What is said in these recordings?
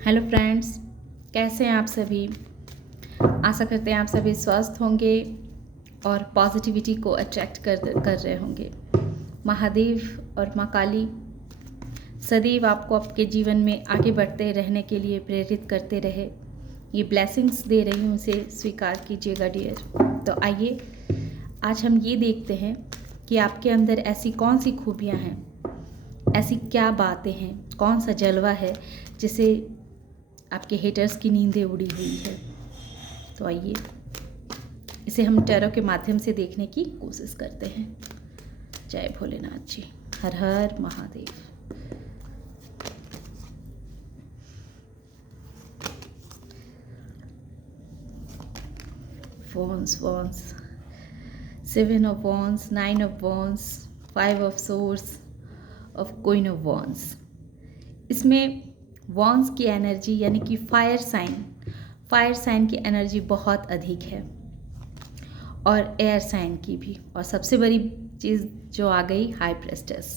Hello friends, कैसे हैं आप सभी। आशा करते हैं आप सभी स्वस्थ होंगे और पॉजिटिविटी को अट्रैक्ट कर रहे होंगे। महादेव और माँ काली सदैव आपको आपके जीवन में आगे बढ़ते रहने के लिए प्रेरित करते रहे। ये ब्लेसिंग्स दे रही हूँ, उसे स्वीकार कीजिएगा डियर। तो आइए आज हम ये देखते हैं कि आपके अंदर ऐसी कौन सी खूबियाँ हैं, ऐसी क्या बातें हैं, कौन सा जलवा है जिसे आपके हेटर्स की नींदें उड़ी हुई है। तो आइए इसे हम टैरो के माध्यम से देखने की कोशिश करते हैं। Jai Bholenath ji, Har Har Mahadev. Wands 7 of wands, 9 of wands, 5 of swords of queen of wands. इसमें वॉन्स की एनर्जी यानी कि फायर साइन की एनर्जी बहुत अधिक है और एयर साइन की भी। और सबसे बड़ी चीज़ जो आ गई, हाई प्रेस्टेस।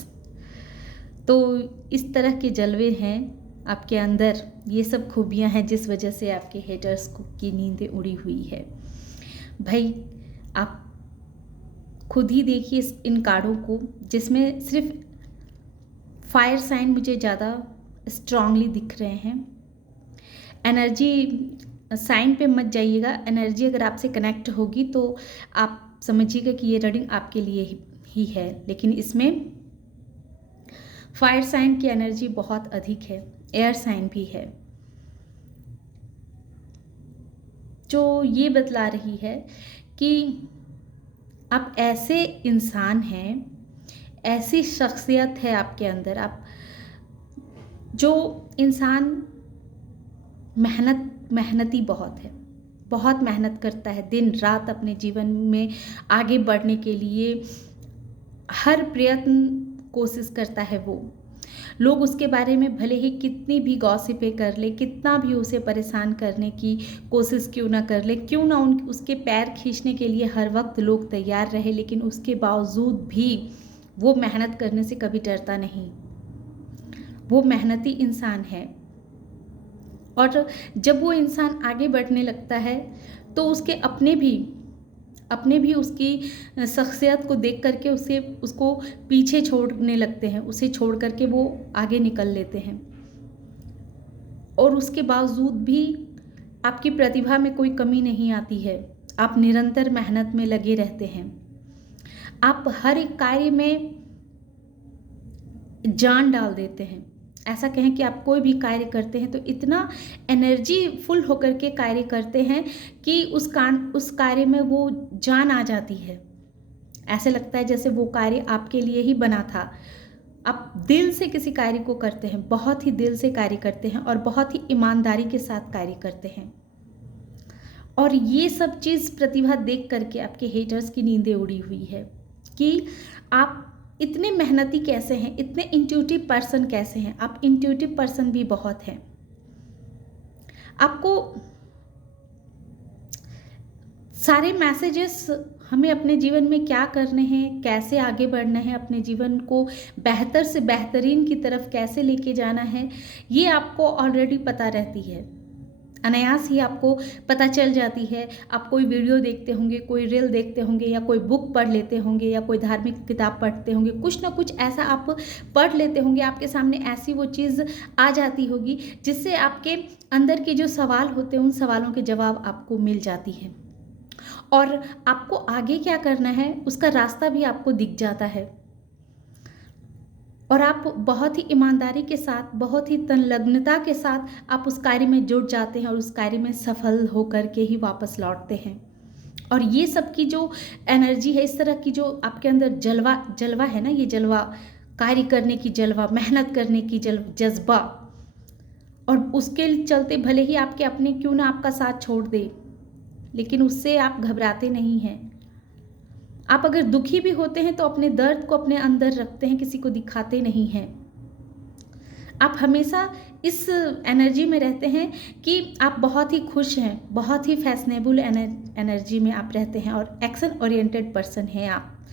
तो इस तरह के जलवे हैं आपके अंदर, ये सब खूबियां हैं जिस वजह से आपके हेटर्स की नींदें उड़ी हुई है। भाई आप खुद ही देखिए इन कार्डों को, जिसमें सिर्फ फायर साइन मुझे ज़्यादा स्ट्रांगली दिख रहे हैं। एनर्जी साइन पे मत जाइएगा, एनर्जी अगर आपसे कनेक्ट होगी तो आप समझिएगा कि ये रीडिंग आपके लिए ही है। लेकिन इसमें फायर साइन की एनर्जी बहुत अधिक है, एयर साइन भी है, जो ये बतला रही है कि आप ऐसे इंसान हैं, ऐसी शख्सियत है आपके अंदर, आप जो इंसान मेहनती बहुत है, बहुत मेहनत करता है, दिन रात अपने जीवन में आगे बढ़ने के लिए हर प्रयत्न कोशिश करता है। वो लोग उसके बारे में भले ही कितनी भी गॉसिपें कर ले, कितना भी उसे परेशान करने की कोशिश क्यों ना कर ले, क्यों ना उसके पैर खींचने के लिए हर वक्त लोग तैयार रहे, लेकिन उसके बावजूद भी वो मेहनत करने से कभी डरता नहीं। वो मेहनती इंसान है। और जब वो इंसान आगे बढ़ने लगता है तो उसके अपने भी उसकी शख्सियत को देख करके उसको पीछे छोड़ने लगते हैं, उसे छोड़ करके वो आगे निकल लेते हैं। और उसके बावजूद भी आपकी प्रतिभा में कोई कमी नहीं आती है, आप निरंतर मेहनत में लगे रहते हैं, आप हर एक कार्य में जान डाल देते हैं। ऐसा कहें कि आप कोई भी कार्य करते हैं तो इतना एनर्जी फुल होकर के कार्य करते हैं कि उस कार्य में वो जान आ जाती है। ऐसे लगता है जैसे वो कार्य आपके लिए ही बना था। आप दिल से किसी कार्य को करते हैं, बहुत ही दिल से कार्य करते हैं और बहुत ही ईमानदारी के साथ कार्य करते हैं। और ये सब चीज़ प्रतिभा देख करके आपके हेटर्स की नींदें उड़ी हुई है कि आप इतने मेहनती कैसे हैं, इतने इंट्यूटिव पर्सन कैसे हैं। आप इंट्यूटिव पर्सन भी बहुत हैं। आपको सारे मैसेजेस हमें अपने जीवन में क्या करने हैं, कैसे आगे बढ़ना है, अपने जीवन को बेहतर से बेहतरीन की तरफ कैसे लेके जाना है, ये आपको ऑलरेडी पता रहती है। अनायास ही आपको पता चल जाती है। आप कोई वीडियो देखते होंगे, कोई रील देखते होंगे, या कोई बुक पढ़ लेते होंगे, या कोई धार्मिक किताब पढ़ते होंगे, कुछ ना कुछ ऐसा आप पढ़ लेते होंगे, आपके सामने ऐसी वो चीज़ आ जाती होगी जिससे आपके अंदर के जो सवाल होते हैं उन सवालों के जवाब आपको मिल जाती है। और आपको आगे क्या करना है उसका रास्ता भी आपको दिख जाता है। और आप बहुत ही ईमानदारी के साथ, बहुत ही तन्लग्नता के साथ आप उस कार्य में जुट जाते हैं और उस कार्य में सफल होकर के ही वापस लौटते हैं। और ये सब की जो एनर्जी है, इस तरह की जो आपके अंदर जलवा है ना, ये जलवा, कार्य करने की जलवा, मेहनत करने की जज्बा, और उसके चलते भले ही आपके अपने क्यों ना आपका साथ छोड़ दे, लेकिन उससे आप घबराते नहीं हैं। आप अगर दुखी भी होते हैं तो अपने दर्द को अपने अंदर रखते हैं, किसी को दिखाते नहीं हैं। आप हमेशा इस एनर्जी में रहते हैं कि आप बहुत ही खुश हैं, बहुत ही फैशनेबल एनर्जी में आप रहते हैं और एक्शन ओरिएंटेड पर्सन हैं आप।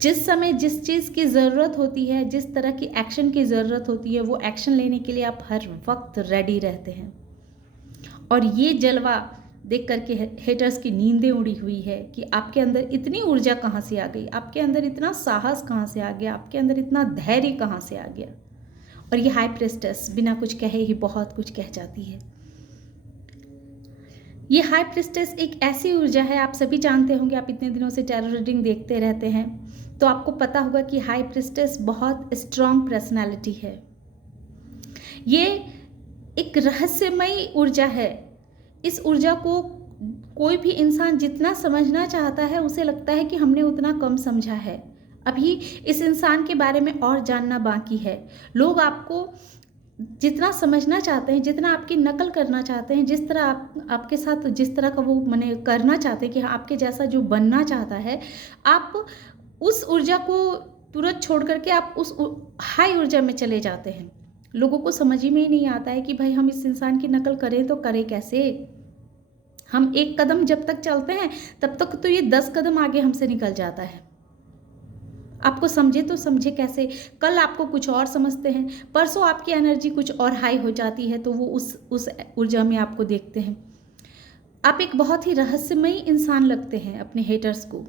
जिस समय जिस चीज़ की ज़रूरत होती है, जिस तरह की एक्शन की ज़रूरत होती है, वो एक्शन लेने के लिए आप हर वक्त रेडी रहते हैं। और ये जलवा देख करके हेटर्स की नींदें उड़ी हुई है कि आपके अंदर इतनी ऊर्जा कहाँ से आ गई, आपके अंदर इतना साहस कहाँ से आ गया, आपके अंदर इतना धैर्य कहाँ से आ गया। और ये हाई प्रिस्टेस बिना कुछ कहे ही बहुत कुछ कह जाती है। ये हाई प्रिस्टेस एक ऐसी ऊर्जा है, आप सभी जानते होंगे, आप इतने दिनों से टैरो रीडिंग देखते रहते हैं तो आपको पता होगा कि हाई प्रिस्टेस बहुत स्ट्रॉन्ग पर्सनैलिटी है। ये एक रहस्यमयी ऊर्जा है। इस ऊर्जा को कोई भी इंसान जितना समझना चाहता है उसे लगता है कि हमने उतना कम समझा है, अभी इस इंसान के बारे में और जानना बाकी है। लोग आपको जितना समझना चाहते हैं, जितना आपकी नकल करना चाहते हैं, जिस तरह आपके साथ जिस तरह का वो माने करना चाहते हैं कि आपके जैसा जो बनना चाहता है, आप उस ऊर्जा को तुरंत छोड़ करके आप उस हाई ऊर्जा में चले जाते हैं। लोगों को समझ ही में ही नहीं आता है कि भाई हम इस इंसान की नकल करें तो करें कैसे। हम एक कदम जब तक चलते हैं तब तक तो ये 10 कदम आगे हमसे निकल जाता है। आपको समझे तो समझे कैसे, कल आपको कुछ और समझते हैं, परसों आपकी एनर्जी कुछ और हाई हो जाती है तो वो उस ऊर्जा में आपको देखते हैं। आप एक बहुत ही रहस्यमयी इंसान लगते हैं अपने हेटर्स को,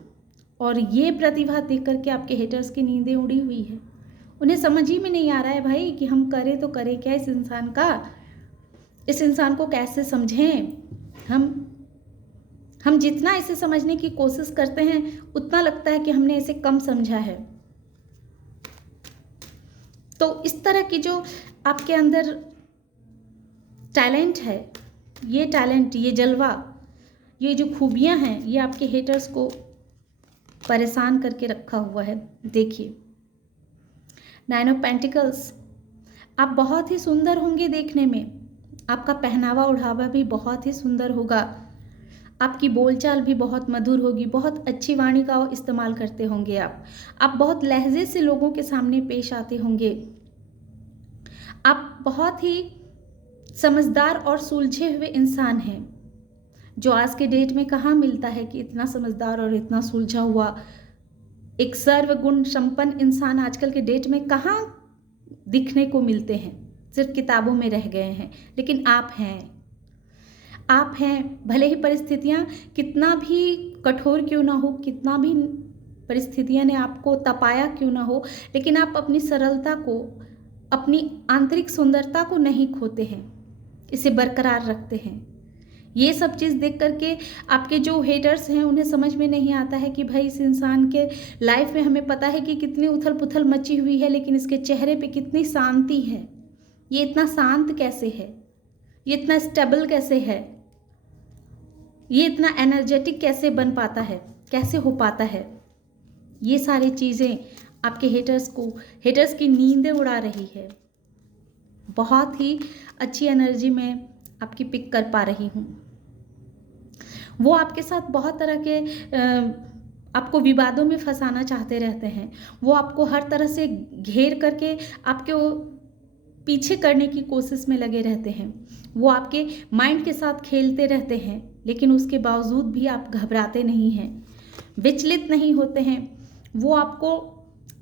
और ये प्रतिभा देख करके आपके हेटर्स की नींदें उड़ी हुई है। उन्हें समझ ही में नहीं आ रहा है भाई कि हम करें तो करें क्या इस इंसान को कैसे समझें। हम जितना इसे समझने की कोशिश करते हैं उतना लगता है कि हमने इसे कम समझा है। तो इस तरह की जो आपके अंदर टैलेंट है, ये टैलेंट, ये जलवा, ये जो खूबियां हैं, ये आपके हेटर्स को परेशान करके रखा हुआ है। देखिए 9 ऑफ पेंटिकल्स, आप बहुत ही सुंदर होंगे देखने में, आपका पहनावा ओढ़ावा भी बहुत ही सुंदर होगा, आपकी बोलचाल भी बहुत मधुर होगी, बहुत अच्छी वाणी का इस्तेमाल करते होंगे आप बहुत लहजे से लोगों के सामने पेश आते होंगे, आप बहुत ही समझदार और सुलझे हुए इंसान हैं, जो आज के डेट में कहाँ मिलता है कि इतना समझदार और इतना सुलझा हुआ एक सर्वगुण संपन्न इंसान आजकल के डेट में कहाँ दिखने को मिलते हैं, सिर्फ किताबों में रह गए हैं। लेकिन आप हैं, भले ही परिस्थितियाँ कितना भी कठोर क्यों ना हो, कितना भी परिस्थितियाँ ने आपको तपाया क्यों ना हो, लेकिन आप अपनी सरलता को, अपनी आंतरिक सुंदरता को नहीं खोते हैं, इसे बरकरार रखते हैं। ये सब चीज़ देख करके आपके जो हेटर्स हैं उन्हें समझ में नहीं आता है कि भाई इस इंसान के लाइफ में हमें पता है कि कितनी उथल पुथल मची हुई है, लेकिन इसके चेहरे पे कितनी शांति है, ये इतना शांत कैसे है, ये इतना स्टेबल कैसे है, ये इतना एनर्जेटिक कैसे बन पाता है, कैसे हो पाता है। ये सारी चीज़ें आपके हेटर्स की नींदें उड़ा रही है। बहुत ही अच्छी एनर्जी में आपकी पिक कर पा रही हूँ। वो आपके साथ बहुत तरह के आपको विवादों में फंसाना चाहते रहते हैं, वो आपको हर तरह से घेर करके आपके पीछे करने की कोशिश में लगे रहते हैं, वो आपके माइंड के साथ खेलते रहते हैं, लेकिन उसके बावजूद भी आप घबराते नहीं हैं, विचलित नहीं होते हैं। वो आपको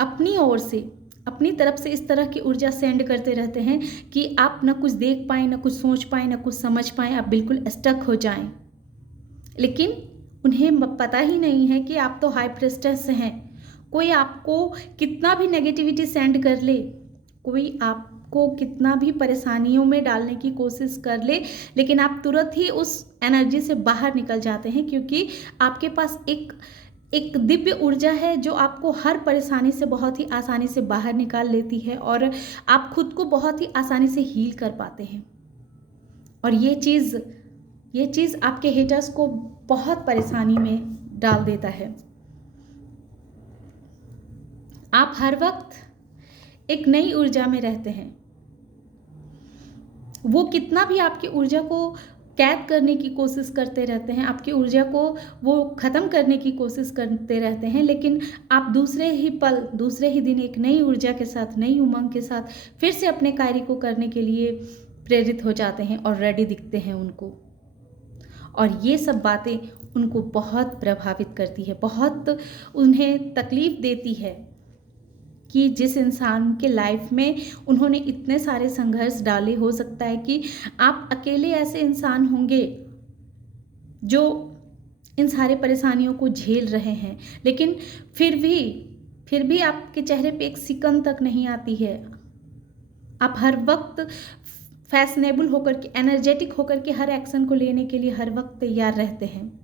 अपनी ओर से, अपनी तरफ से इस तरह की ऊर्जा सेंड करते रहते हैं कि आप ना कुछ देख पाएँ, ना कुछ सोच पाएँ, ना कुछ समझ पाएँ, आप बिल्कुल स्टक हो जाएं। लेकिन उन्हें पता ही नहीं है कि आप तो हाई प्रिस्टेस हैं। कोई आपको कितना भी नेगेटिविटी सेंड कर ले, कोई आपको कितना भी परेशानियों में डालने की कोशिश कर ले, लेकिन आप तुरंत ही उस एनर्जी से बाहर निकल जाते हैं, क्योंकि आपके पास एक दिव्य ऊर्जा है जो आपको हर परेशानी से बहुत ही आसानी से बाहर निकाल लेती है, और आप खुद को बहुत ही आसानी से हील कर पाते हैं। और ये चीज़ आपके हेटर्स को बहुत परेशानी में डाल देता है। आप हर वक्त एक नई ऊर्जा में रहते हैं, वो कितना भी आपकी ऊर्जा को कैद करने की कोशिश करते रहते हैं, आपकी ऊर्जा को वो ख़त्म करने की कोशिश करते रहते हैं, लेकिन आप दूसरे ही पल, दूसरे ही दिन एक नई ऊर्जा के साथ, नई उमंग के साथ फिर से अपने कार्य को करने के लिए प्रेरित हो जाते हैं और रेडी दिखते हैं उनको। और ये सब बातें उनको बहुत प्रभावित करती है, बहुत उन्हें तकलीफ़ देती है कि जिस इंसान के लाइफ में उन्होंने इतने सारे संघर्ष डाले, हो सकता है कि आप अकेले ऐसे इंसान होंगे जो इन सारे परेशानियों को झेल रहे हैं, लेकिन फिर भी आपके चेहरे पे एक सिकन तक नहीं आती है। आप हर वक्त फैशनेबल होकर के, एनर्जेटिक होकर के हर एक्शन को लेने के लिए हर वक्त तैयार रहते हैं।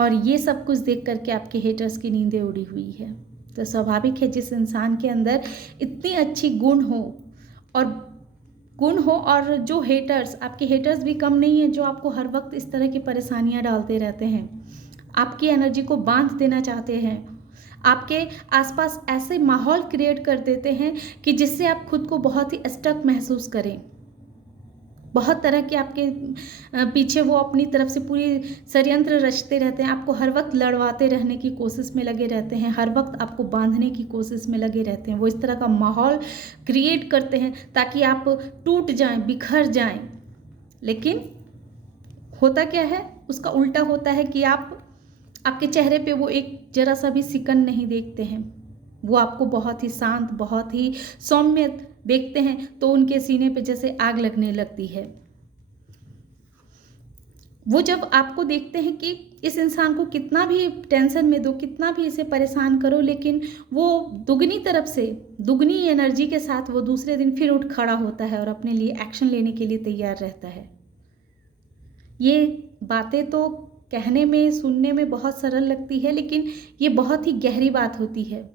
और ये सब कुछ देख करके आपके हेटर्स की नींदें उड़ी हुई है। तो स्वाभाविक है, जिस इंसान के अंदर इतनी अच्छी गुण हो और जो हेटर्स, आपके हेटर्स भी कम नहीं है जो आपको हर वक्त इस तरह की परेशानियां डालते रहते हैं, आपकी एनर्जी को बांध देना चाहते हैं, आपके आसपास ऐसे माहौल क्रिएट कर देते हैं कि जिससे आप खुद को बहुत ही स्टक महसूस करें। बहुत तरह के आपके पीछे वो अपनी तरफ से पूरी षड्यंत्र रचते रहते हैं, आपको हर वक्त लड़वाते रहने की कोशिश में लगे रहते हैं, हर वक्त आपको बांधने की कोशिश में लगे रहते हैं। वो इस तरह का माहौल क्रिएट करते हैं ताकि आप टूट जाएं, बिखर जाएं। लेकिन होता क्या है, उसका उल्टा होता है कि आपके चेहरे पे वो एक जरा सा भी सिकन नहीं देखते हैं। वो आपको बहुत ही शांत, बहुत ही सौम्य देखते हैं, तो उनके सीने पे जैसे आग लगने लगती है। वो जब आपको देखते हैं कि इस इंसान को कितना भी टेंशन में दो, कितना भी इसे परेशान करो, लेकिन वो दुगनी तरफ से, दुगनी एनर्जी के साथ वो दूसरे दिन फिर उठ खड़ा होता है और अपने लिए एक्शन लेने के लिए तैयार रहता है। ये बातें तो कहने में, सुनने में बहुत सरल लगती है, लेकिन ये बहुत ही गहरी बात होती है।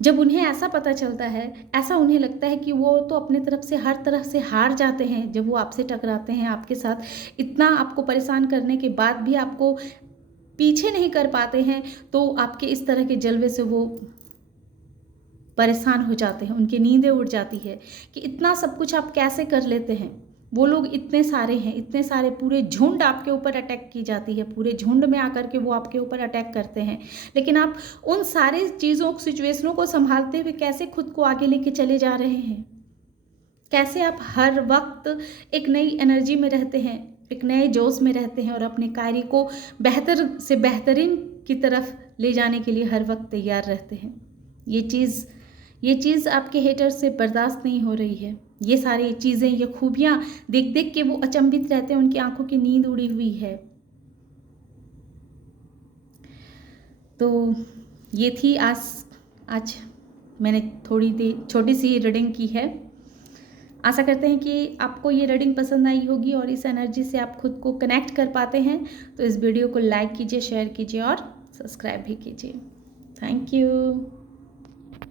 जब उन्हें ऐसा पता चलता है, ऐसा उन्हें लगता है कि वो तो अपने तरफ से हर तरह से हार जाते हैं। जब वो आपसे टकराते हैं, आपके साथ इतना आपको परेशान करने के बाद भी आपको पीछे नहीं कर पाते हैं, तो आपके इस तरह के जलवे से वो परेशान हो जाते हैं, उनकी नींदें उड़ जाती है कि इतना सब कुछ आप कैसे कर लेते हैं। वो लोग इतने सारे हैं, इतने सारे, पूरे झुंड आपके ऊपर अटैक की जाती है, पूरे झुंड में आकर के वो आपके ऊपर अटैक करते हैं, लेकिन आप उन सारे चीज़ों, सिचुएशनों को संभालते हुए कैसे खुद को आगे लेके चले जा रहे हैं, कैसे आप हर वक्त एक नई एनर्जी में रहते हैं, एक नए जोश में रहते हैं और अपने कार्य को बेहतर से बेहतरीन की तरफ ले जाने के लिए हर वक्त तैयार रहते हैं। ये चीज़ आपके हेटर से बर्दाश्त नहीं हो रही है। ये सारी चीज़ें, ये खूबियाँ देख देख के वो अचंभित रहते हैं, उनकी आंखों की नींद उड़ी हुई है। तो ये थी आज मैंने थोड़ी देर छोटी सी रीडिंग की है। आशा करते हैं कि आपको ये रीडिंग पसंद आई होगी और इस एनर्जी से आप खुद को कनेक्ट कर पाते हैं। तो इस वीडियो को लाइक कीजिए, शेयर कीजिए और सब्सक्राइब भी कीजिए। Thank you.